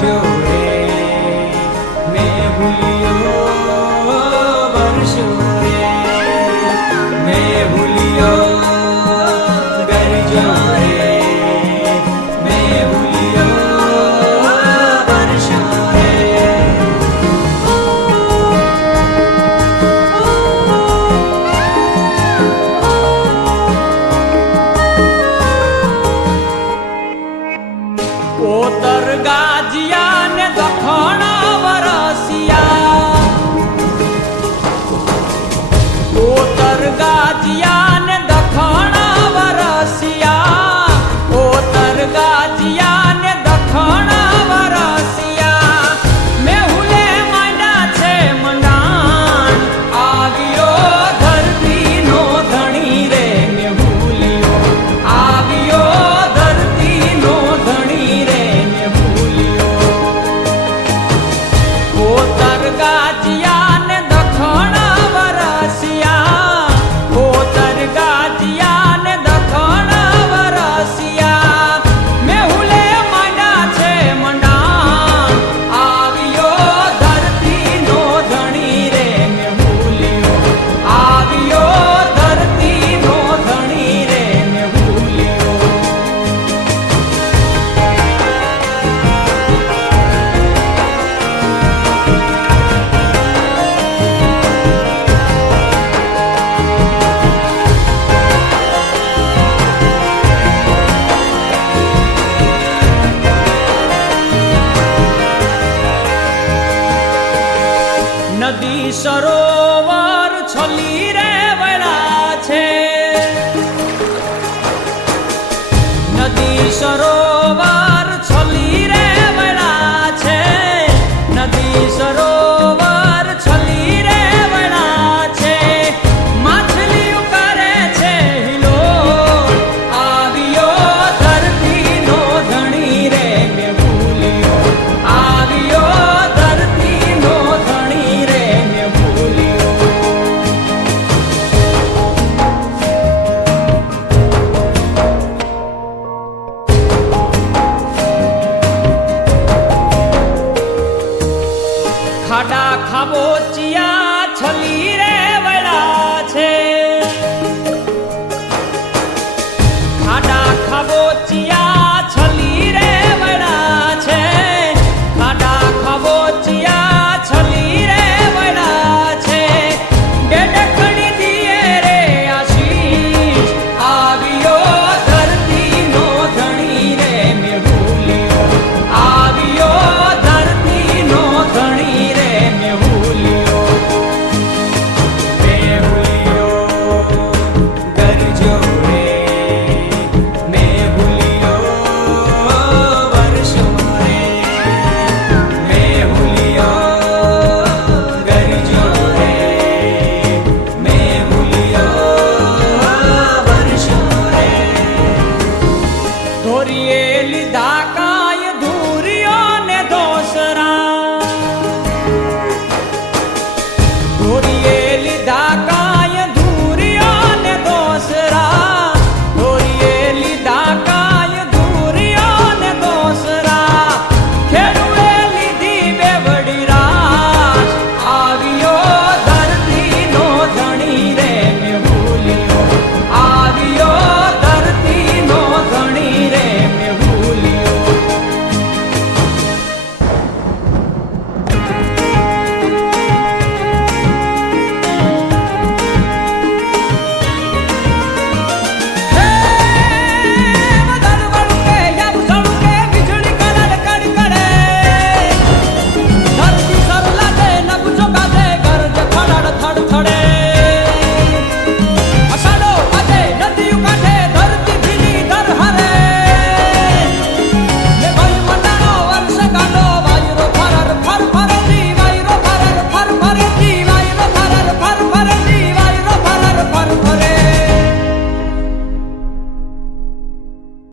કરજો રે મેં ભૂલ્યો વર્ષો રે મેં ભૂલ્યો કરજો રે મેં ભૂલ્યો વર્ષો રે પોતર ગાજિયા ને દખણ વરસિયા પોતર ગાજિયા ને દખણ વરસિયા પોતર ગાજિયા ને દખણ વરસિયા મેહુલે માંડા છે મંડાણ આવ્યો ધરતી નો ધણી રે મેહુલિયો આવ્યો ધરતી નો ધણી રે મેહુલિયો પોતર ગાજિયા ને દખણ વરસિયા પોતર ગાજિયા ને દખણ વરસિયા મેહુલે માંડા છે મંડાણ આવ્યો ધરતી નો ધણી રે મેહુલિયો આવ્યો ધરતી નો ધણી રે મેહુલિયો નદી સરોવર છલી રે વળા છે નદી સરોવર